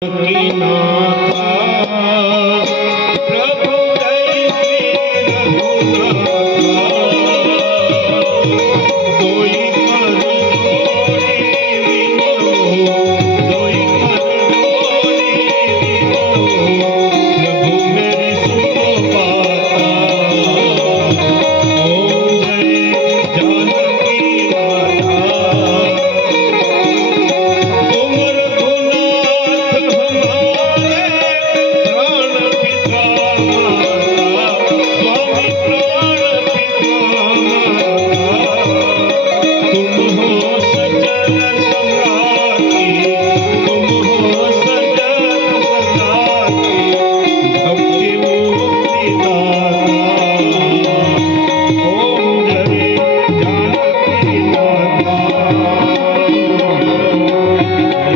Tina.